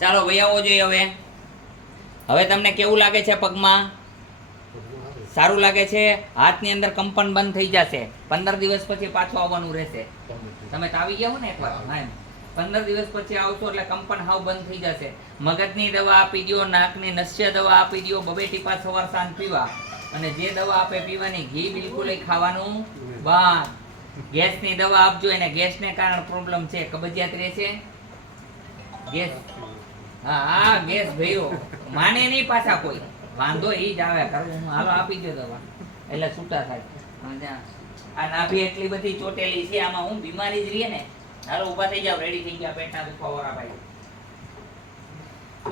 ચાલો ભાઈ આવો જોઈએ. હવે તમને કેવું લાગે છે પગમાં? સારું લાગે છે? હાથની અંદર કંપન બંધ થઈ જશે. 15 દિવસ પછી પાછું આવવાનું રહેશે. તમે તો આવી ગયા હો ને એકવાર. હા, 15 દિવસ પછી આવશો એટલે કંપન હાવ બંધ થઈ જશે. મગજની દવા આપી દો, નાકની નસ્ય દવા આપી દો, 2 ટીપા સવાર સાંજ પીવા. અને જે દવા આપે પીવાની, ઘી બિલકુલ ખાવાનું બંધ. ગેસની દવા આપજો. એને ગેસને કારણે પ્રોબ્લેમ છે, કબજિયાત રહે છે. ગેસ, હા ગેસ ભયો માને નહીં પાછા કોઈ. વાંધો એ જ આવે કરવું. હાલો આપી દો દવા એટલે છૂટા થાય. આ નાભી એટલી બધી ચોટેલી છે, આમાં હું બીમારી જ રહીએ ને. હાલો ઊભા થઈ જાવ. રેડી થઈ ગયા? પેટના દુખાવા ભાઈ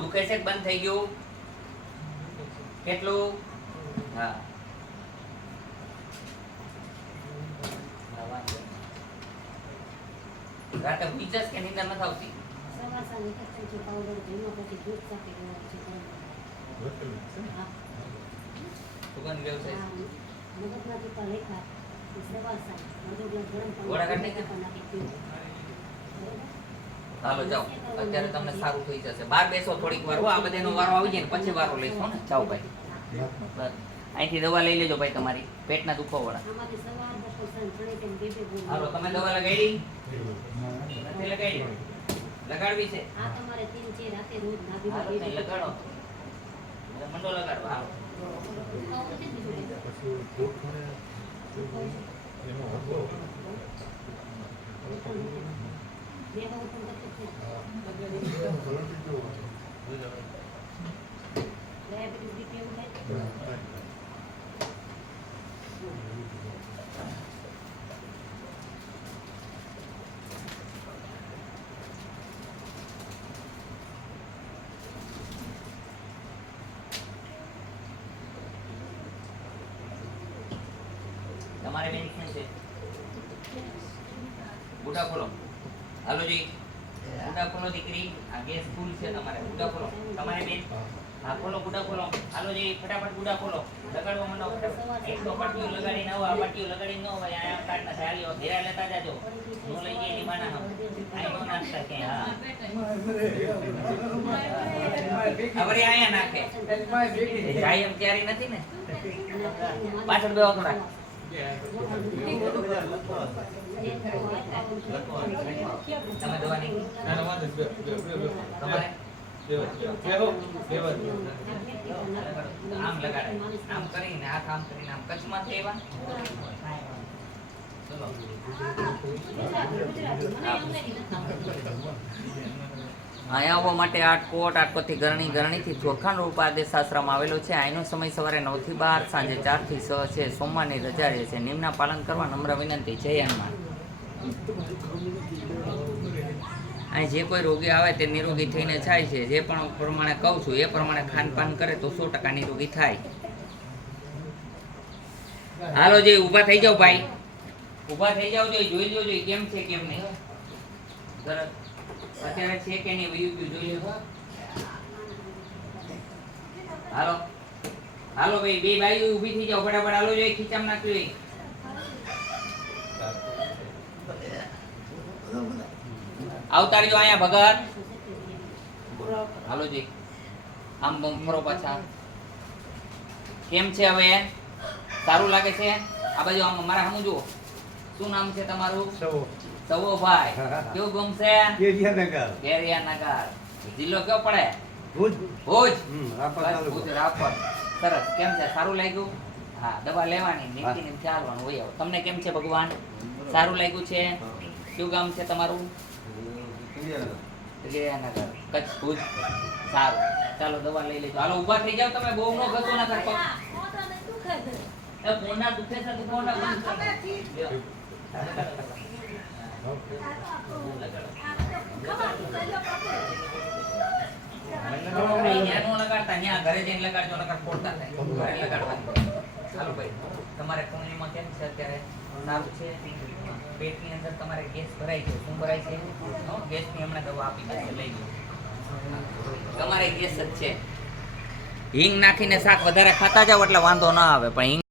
દુખે છે? બંધ થઈ ગયું? કેટલું? હા રાતે ભૂઈ જશ કે નીંદર નથી આવતી? હાલો જાઓ, અત્યારે તમને સારું થઈ જશે. બહાર બેસો થોડીક વાર. આ બધાનો વારો આવી જાય ને પછી વારો લઈશું ને. જાઓ ભાઈ, અહીંથી દવા લઈ લેજો ભાઈ તમારી પેટના દુખાવા વાળા. હાલો તમે દવા લગાડી? નથી લગાડી? લગાડવી છે? લગાડો, મંડો લગાડો. હાલો તમારે બેન ક્યાં છે? બુડા ખોલો. હાલો જી, બુડા ખોલો દીકરી. આ ગેસ ફૂલ છે તમારે. બુડા ખોલો તમારે બેન. હા ખોલો, બુડા ખોલો. હાલો જી, ફટાફટ બુડા ખોલો. લગાડવા માંડો. એક તો પાટીઓ લગાડી ન હોય, આ પાટીઓ લગાડી ન હોય. આ કાર્ડ ના ચાલ્યો ઘેરા લેતા જાજો. નો લઈ જાય એની માના આ નો નાખતા કે. હા હવે આયા નાખે જાય એમ તૈયારી નથી ને. પાછળ બેવા થોડા. તમે દવા નહીં તમારે આમ લગાડે, આમ કરીને હાથ આમ કરીને આમ કચ્છમાં થયા. અહીંયા આવવા માટે આટકોટથી ગરણીથી ચોખાનો ઉપાદેશ આશ્રમ આવેલો છે. અહીંનો સમય સવારે 9 થી 12, સાંજે 4 થી 6 છે. સોમવારની રજા રહે છે. નિયમના પાલન કરવા નમ્ર વિનંતી. જય હનુમાન. અહીં જે કોઈ રોગી આવે તે નિરોગી થઈને જાય છે. જે પણ પ્રમાણે કહું છું એ પ્રમાણે ખાનપાન કરે તો 100% નિરોગી થાય. હાલો જે ઊભા થઈ જાવ ભાઈ, ઊભા થઈ જાવ. જોઈ લો કેમ છે કેમ નહીં. અત્યારે છે કે નહીં વયું ગયું જોઈ લો. હાલો હાલો ભાઈ, બે બાઈ ઊભી થઈ જાવ ફટાફટ. હાલો જોઈએ ખીચામ નાખજો. આવતા રહ્યો અહીંયા ભગત. હાલો જી, આમ ફરો પાછા. કેમ છે હવે? સારું લાગે છે? આ બાજુ આમ મારા સામું જુઓ. શું નામ છે તમારું? સવો ભાઈ. કેવું ગમશે? કેરિયાનગર. જિલ્લો કયો પડે? ભુજ. ભુજ રાપર. સરસ. કેમ છે? સારું લાગ્યું? હા, દવા લેવાની, નીકળીને ચાલવાનું હોય. તમને કેમ છે ભગવાન? સારું લાગ્યું છે? કયું ગામ છે તમારું? કેરિયાનગર, કચ્છ, ભુજ. સારું, ચાલો દવા લઈ લેજો. હાલો ઊભા થઈ જાવ. તમે બહુ નો ઘસો ના કરતો. મોના દુખે છે તો મોના બંધ કરો. તમારે કોણીમાં કેમ છે અત્યારે? સારું છે? પેટની અંદર તમારે ગેસ ભરાય છે. શું ભરાય છે? ગેસની હમણાં દવા આપી છે, લઈ લો. તમારે ગેસ જ છે. હિંગ નાખીને શાક વધારે ખાતા જાવ એટલે વાંધો ના આવે, પણ હિંગ